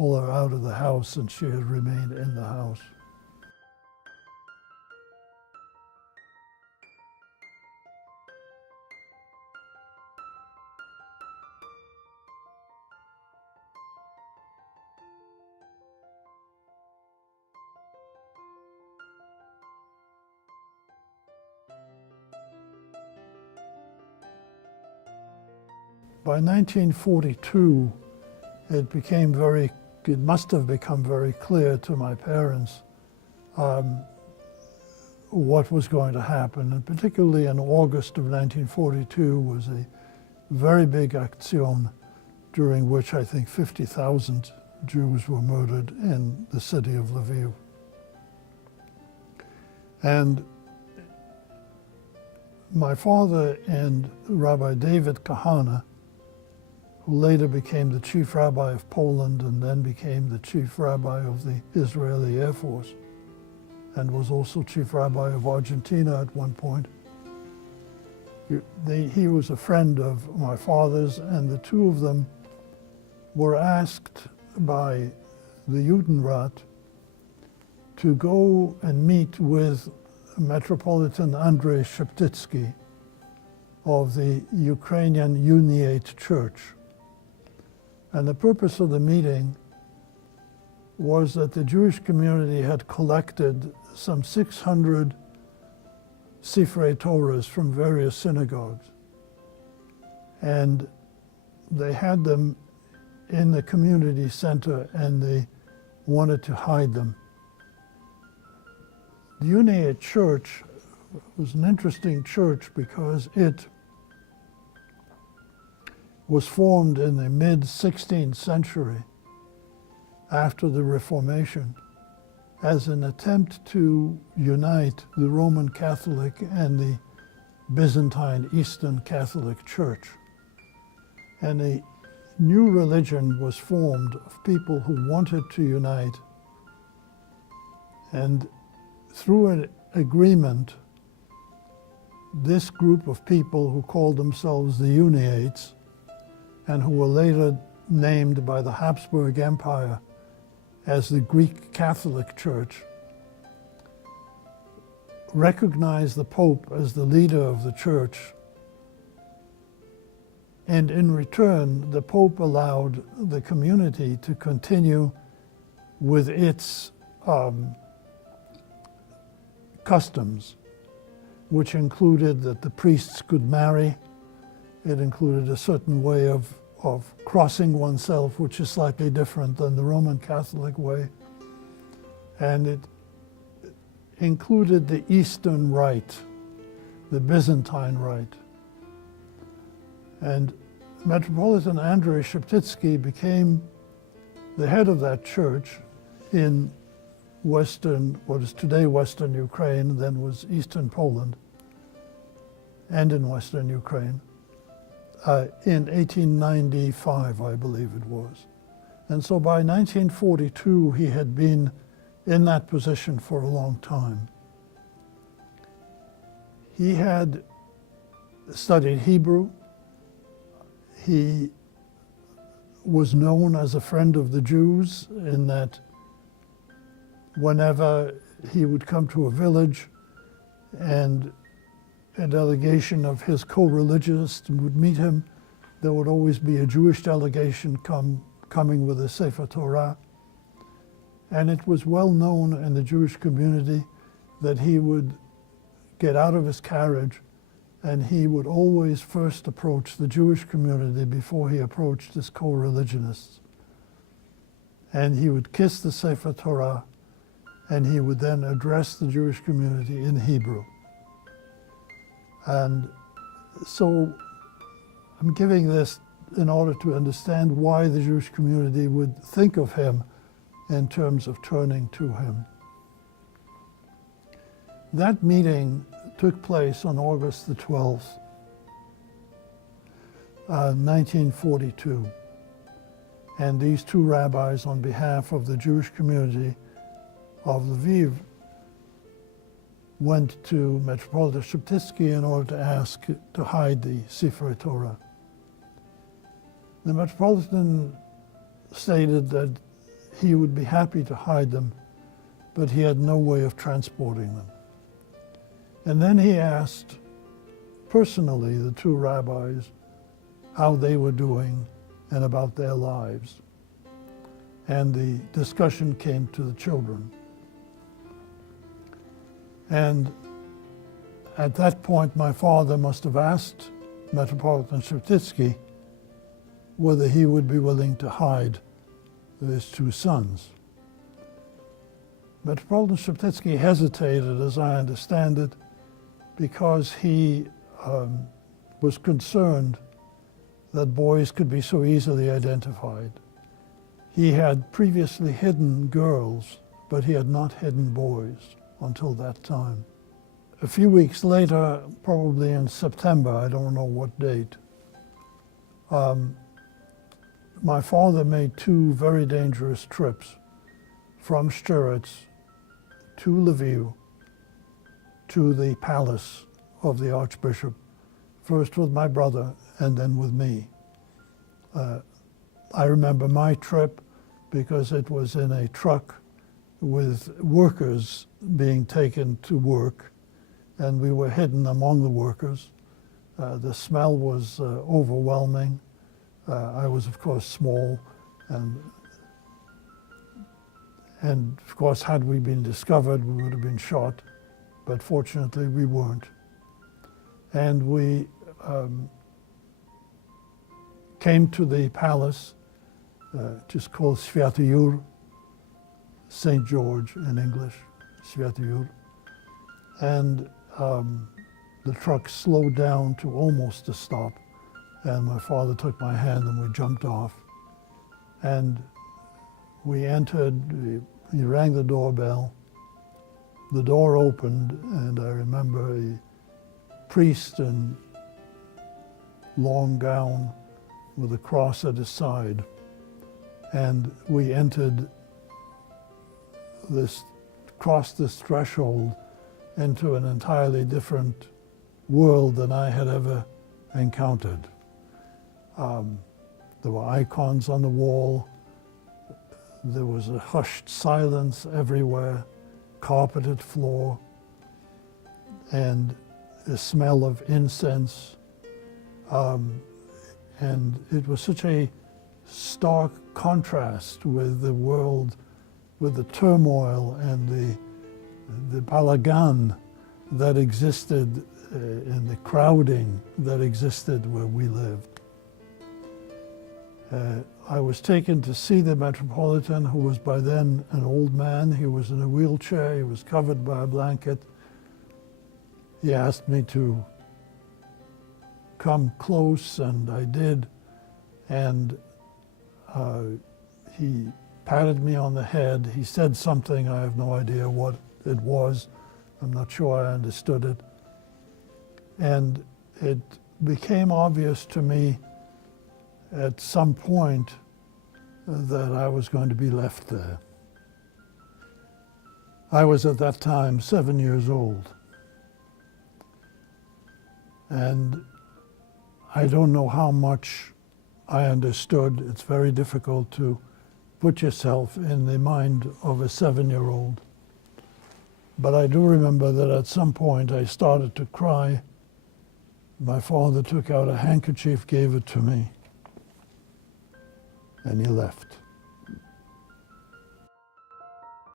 pull her out of the house, and she had remained in the house. By 1942, it must have become very clear to my parents what was going to happen. And particularly in August of 1942 was a very big action during which I think 50,000 Jews were murdered in the city of Lviv. And my father and Rabbi David Kahana, who later became the chief rabbi of Poland and then became the chief rabbi of the Israeli Air Force, and was also chief rabbi of Argentina at one point. He was a friend of my father's, and the two of them were asked by the Judenrat to go and meet with Metropolitan Andrei Sheptytsky of the Ukrainian Uniate Church. And the purpose of the meeting was that the Jewish community had collected some 600 Sifrei Torahs from various synagogues. And they had them in the community center, and they wanted to hide them. The Uniate Church was an interesting church because it was formed in the mid-16th century after the Reformation as an attempt to unite the Roman Catholic and the Byzantine Eastern Catholic Church. And a new religion was formed of people who wanted to unite. And through an agreement, this group of people who called themselves the Uniates, and who were later named by the Habsburg Empire as the Greek Catholic Church, recognized the Pope as the leader of the church. And in return, the Pope allowed the community to continue with its customs, which included that the priests could marry. It included a certain way of crossing oneself, which is slightly different than the Roman Catholic way. And it included the Eastern Rite, the Byzantine Rite. And Metropolitan Andrei Sheptytsky became the head of that church in what is today Western Ukraine, then was Eastern Poland, and in Western Ukraine. In 1895, I believe it was. And so by 1942, he had been in that position for a long time. He had studied Hebrew. He was known as a friend of the Jews in that whenever he would come to a village and a delegation of his co-religionists would meet him, there would always be a Jewish delegation coming with a Sefer Torah. And it was well known in the Jewish community that he would get out of his carriage and he would always first approach the Jewish community before he approached his co-religionists. And he would kiss the Sefer Torah, and he would then address the Jewish community in Hebrew. And so I'm giving this in order to understand why the Jewish community would think of him in terms of turning to him. That meeting took place on August the 12th, 1942. And these two rabbis, on behalf of the Jewish community of Lviv, went to Metropolitan Sheptytsky in order to ask to hide the Sifrei Torah. The Metropolitan stated that he would be happy to hide them, but he had no way of transporting them. And then he asked personally the two rabbis how they were doing and about their lives. And the discussion came to the children. And at that point, my father must have asked Metropolitan Srutitsky whether he would be willing to hide his two sons. Metropolitan Srutitsky hesitated, as I understand it, because he was concerned that boys could be so easily identified. He had previously hidden girls, but he had not hidden boys until that time. A few weeks later, probably in September, I don't know what date, my father made two very dangerous trips from Stüritz to Lviv to the palace of the Archbishop, first with my brother and then with me. I remember my trip because it was in a truck with workers being taken to work, and we were hidden among the workers. The smell was overwhelming. I was, of course, small, and of course, had we been discovered, we would have been shot, but fortunately we weren't. And we came to the palace, just called Sviatoyur, St. George in English, Sviatoyur. And the truck slowed down to almost a stop, and my father took my hand and we jumped off. And we entered, he rang the doorbell, the door opened, and I remember a priest in long gown with a cross at his side. And we entered crossed this threshold into an entirely different world than I had ever encountered. There were icons on the wall. There was a hushed silence everywhere, carpeted floor, and the smell of incense. And it was such a stark contrast with the world, with the turmoil and the balagan that existed and the crowding that existed where we lived. I was taken to see the Metropolitan, who was by then an old man. He was in a wheelchair. He was covered by a blanket. He asked me to come close, and I did. And he patted me on the head. He said something. I have no idea what it was. I'm not sure I understood it. And it became obvious to me at some point that I was going to be left there. I was at that time 7 years old. And I don't know how much I understood. It's very difficult to put yourself in the mind of a 7-year-old. But I do remember that at some point I started to cry. My father took out a handkerchief, gave it to me, and he left.